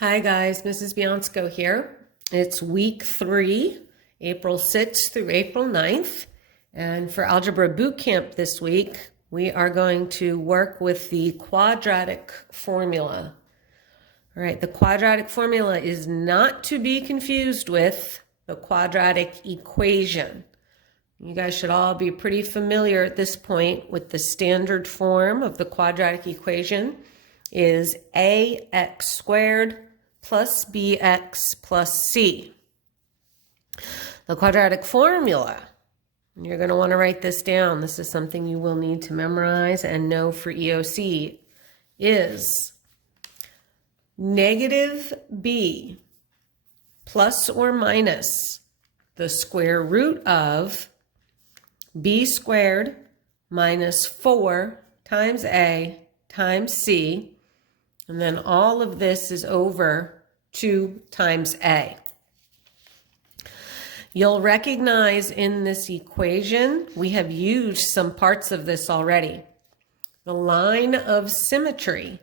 Hi guys, Mrs. Bianco here. It's week 3, April 6th through April 9th. And for Algebra Bootcamp this week, we are going to work with the quadratic formula. All right, the quadratic formula is not to be confused with the quadratic equation. You guys should all be pretty familiar at this point with the standard form of the quadratic equation is ax squared plus bx plus c. The quadratic formula, you're going to want to write this down. This is something you will need to memorize and know for EOC, is negative b plus or minus the square root of b squared minus 4 times a times c, and then all of this is over 2 times a. You'll recognize in this equation, we have used some parts of this already. The line of symmetry,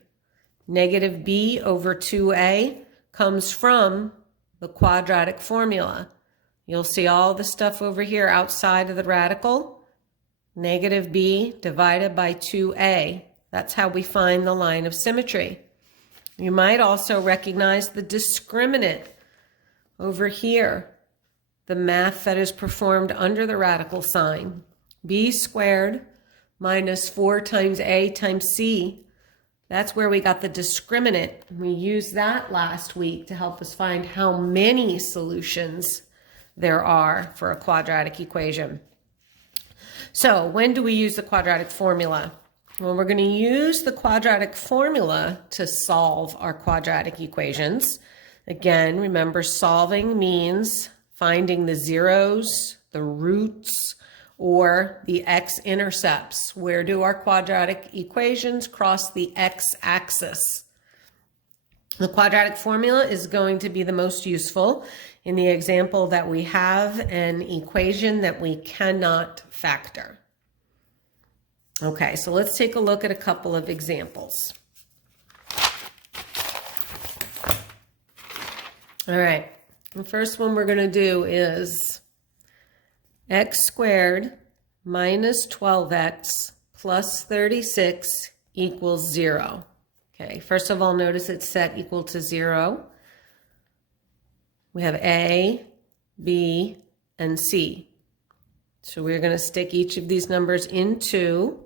negative b over 2a, comes from the quadratic formula. You'll see all the stuff over here outside of the radical. Negative b divided by 2a. That's how we find the line of symmetry. You might also recognize the discriminant over here, the math that is performed under the radical sign. B squared minus 4 times a times c. That's where we got the discriminant. We used that last week to help us find how many solutions there are for a quadratic equation. So when do we use the quadratic formula? Well, we're going to use the quadratic formula to solve our quadratic equations. Again, remember, solving means finding the zeros, the roots, or the x-intercepts. Where do our quadratic equations cross the x-axis? The quadratic formula is going to be the most useful in the example that we have an equation that we cannot factor. Okay, so let's take a look at a couple of examples. All right, the first one we're going to do is x squared minus 12x plus 36 equals 0. Okay, first of all, notice it's set equal to 0. We have a, b, and c. So we're going to stick each of these numbers into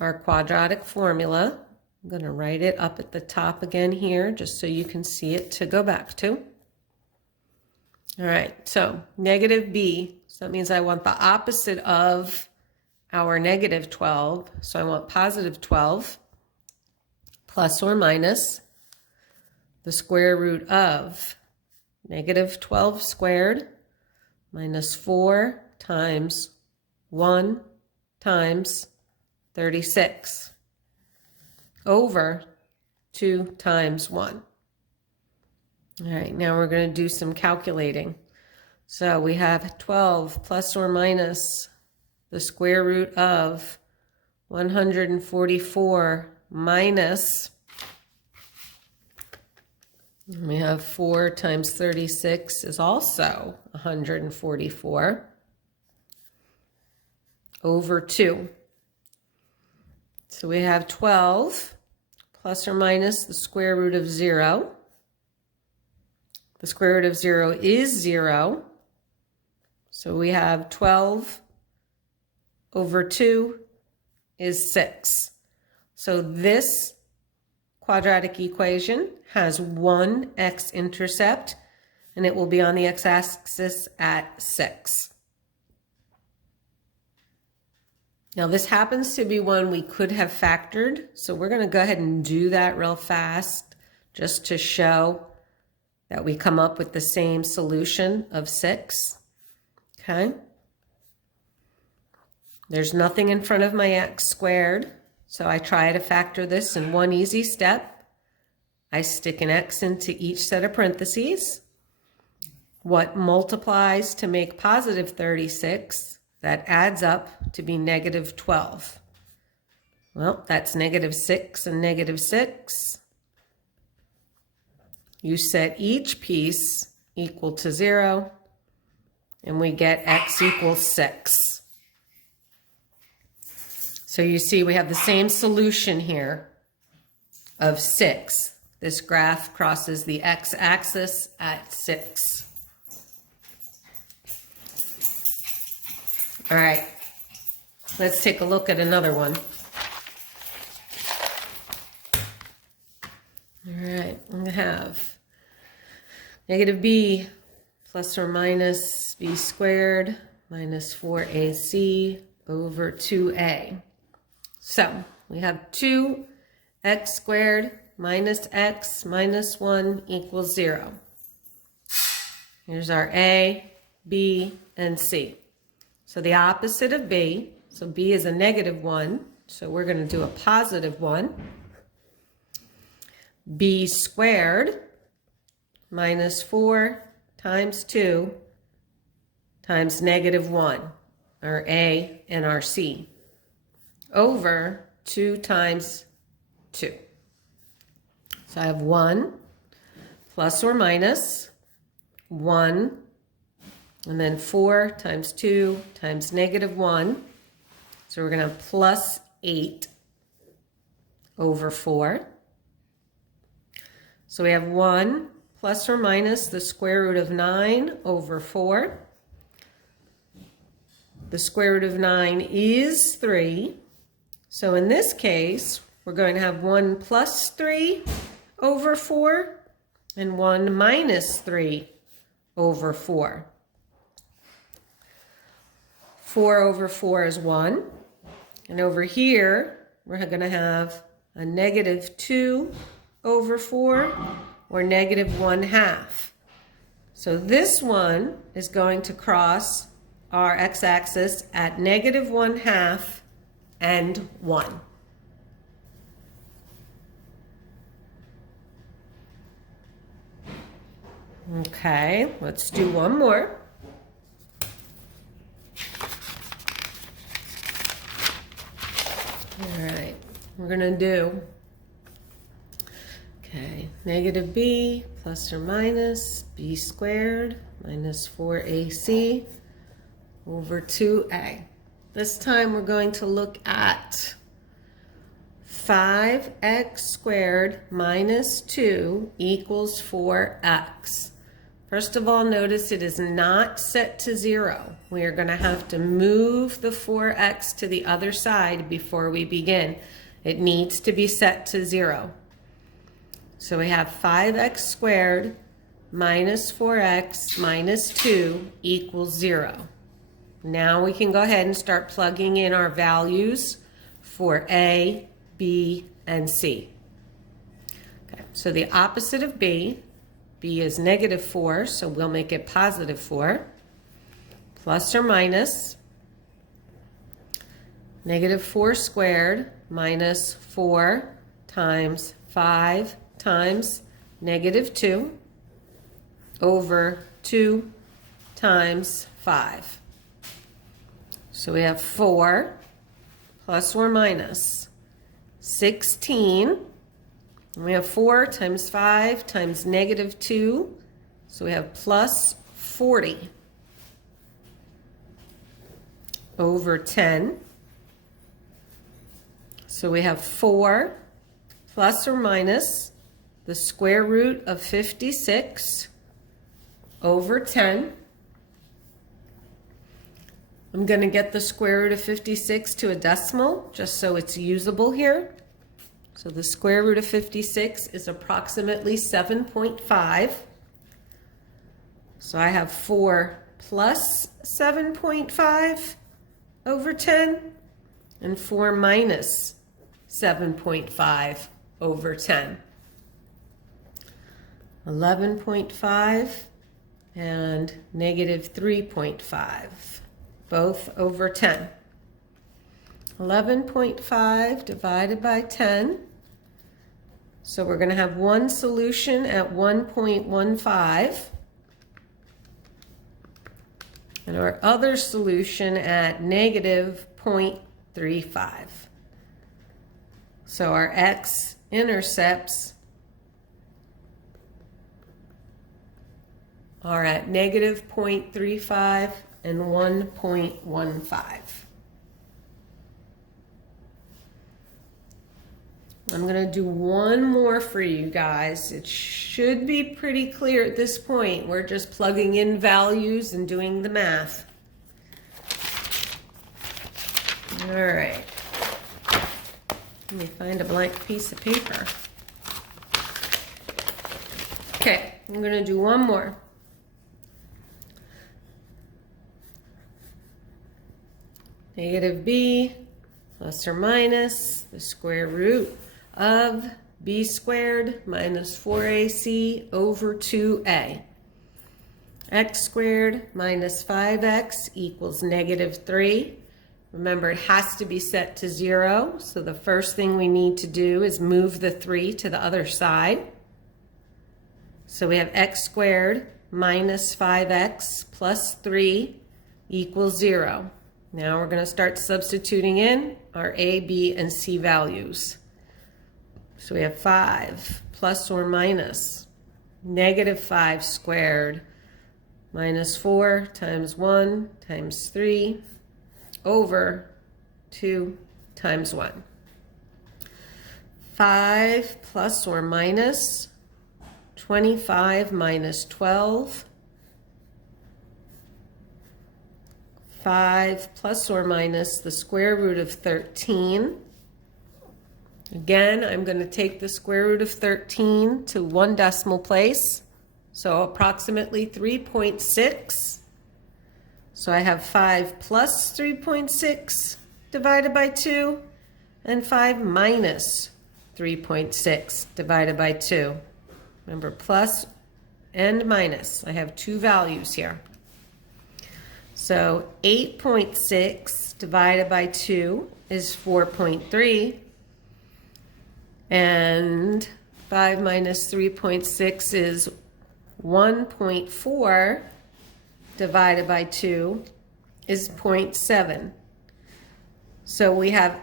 our quadratic formula. I'm going to write it up at the top again here just so you can see it to go back to. All right, so negative b, so that means I want the opposite of our negative 12. So I want positive 12 plus or minus the square root of negative 12 squared minus 4 times 1 times 36 over 2 times 1. All right, now we're going to do some calculating. So we have 12 plus or minus the square root of 144 minus, we have 4 times 36 is also 144 over 2. So we have 12 plus or minus the square root of 0. The square root of 0 is 0. So we have 12 over 2 is 6. So this quadratic equation has one x-intercept, and it will be on the x-axis at 6. Now this happens to be one we could have factored, so we're going to go ahead and do that real fast just to show that we come up with the same solution of 6. Okay. There's nothing in front of my x squared, so I try to factor this in one easy step. I stick an x into each set of parentheses. What multiplies to make positive 36? That adds up to be negative 12. Well, that's negative 6 and negative 6. you set each piece equal to 0, and we get x equals 6. So you see we have the same solution here of 6. This graph crosses the x-axis at 6. All right, let's take a look at another one. All right, I'm going to have negative b plus or minus b squared minus 4ac over 2a. So we have 2x squared minus x minus 1 equals 0. Here's our a, b, and c. So the opposite of b, so b is a negative 1, so we're going to do a positive 1. B squared minus 4 times 2 times negative 1, our a and our c, over 2 times 2. So I have 1 plus or minus 1, and then 4 times 2 times negative 1. So we're going to have plus 8 over 4. So we have 1 plus or minus the square root of 9 over 4. The square root of 9 is 3. So in this case, we're going to have 1 plus 3 over 4 and 1 minus 3 over 4. 4 over 4 is 1. And over here, we're going to have a negative 2 over 4, or negative 1/2. So this one is going to cross our x-axis at negative 1/2 and 1. Okay, let's do one more. All right, we're going to do, negative b plus or minus b squared minus 4ac over 2a. This time we're going to look at 5x squared minus 2 equals 4x. First of all, notice it is not set to 0. We are going to have to move the 4x to the other side before we begin. It needs to be set to 0. So we have 5x squared minus 4x minus 2 equals 0. Now we can go ahead and start plugging in our values for a, b, and c. Okay, so the opposite of b is negative 4, so we'll make it positive 4, plus or minus negative 4 squared minus 4 times 5 times negative 2 over 2 times 5. So we have 4 plus or minus 16. And we have 4 times 5 times negative 2. So we have plus 40 over 10. So we have 4 plus or minus the square root of 56 over 10. I'm going to get the square root of 56 to a decimal just so it's usable here. So the square root of 56 is approximately 7.5. So I have 4 plus 7.5 over 10 and 4 minus 7.5 over 10. 11.5 and negative 3.5, both over 10. 11.5 divided by 10. So we're going to have one solution at 1.15 and our other solution at negative 0.35. So our x-intercepts are at negative 0.35 and 1.15. I'm going to do one more for you guys. It should be pretty clear at this point. We're just plugging in values and doing the math. All right. Let me find a blank piece of paper. Okay, I'm going to do one more. Negative b plus or minus the square root of b squared minus 4ac over 2a. X squared minus 5x equals negative 3. Remember, it has to be set to 0, so the first thing we need to do is move the 3 to the other side. So we have x squared minus 5x plus 3 equals 0. Now we're going to start substituting in our a, b, and c values. So we have 5 plus or minus negative 5 squared minus 4 times 1 times 3 over 2 times 1. 5 plus or minus 25 minus 12. 5 plus or minus the square root of 13. Again, I'm going to take the square root of 13 to one decimal place, so approximately 3.6. So I have 5 plus 3.6 divided by 2, and 5 minus 3.6 divided by 2. Remember, plus and minus. I have two values here. So 8.6 divided by 2 is 4.3. And 5 minus 3.6 is 1.4 divided by 2 is 0.7. So we have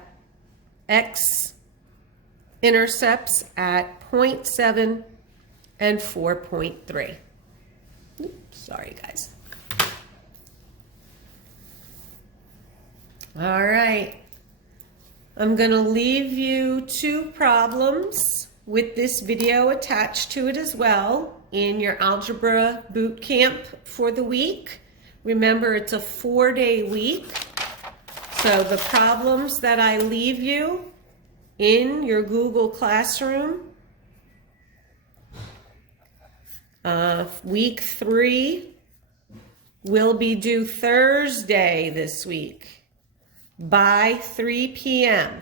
x-intercepts at 0.7 and 4.3. Oops, sorry, guys. All right. I'm going to leave you two problems with this video attached to it as well in your algebra boot camp for the week. Remember, it's a 4-day week. So the problems that I leave you in your Google Classroom, week 3 will be due Thursday this week by 3 p.m.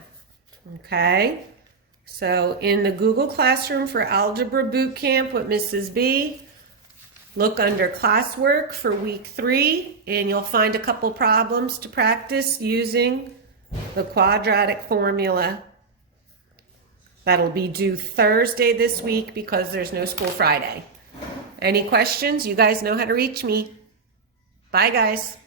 Okay? So in the Google Classroom for Algebra Boot Camp with Mrs. B, look under classwork for week 3 and you'll find a couple problems to practice using the quadratic formula. That'll be due Thursday this week because there's no school Friday. Any questions? You guys know how to reach me. Bye, guys.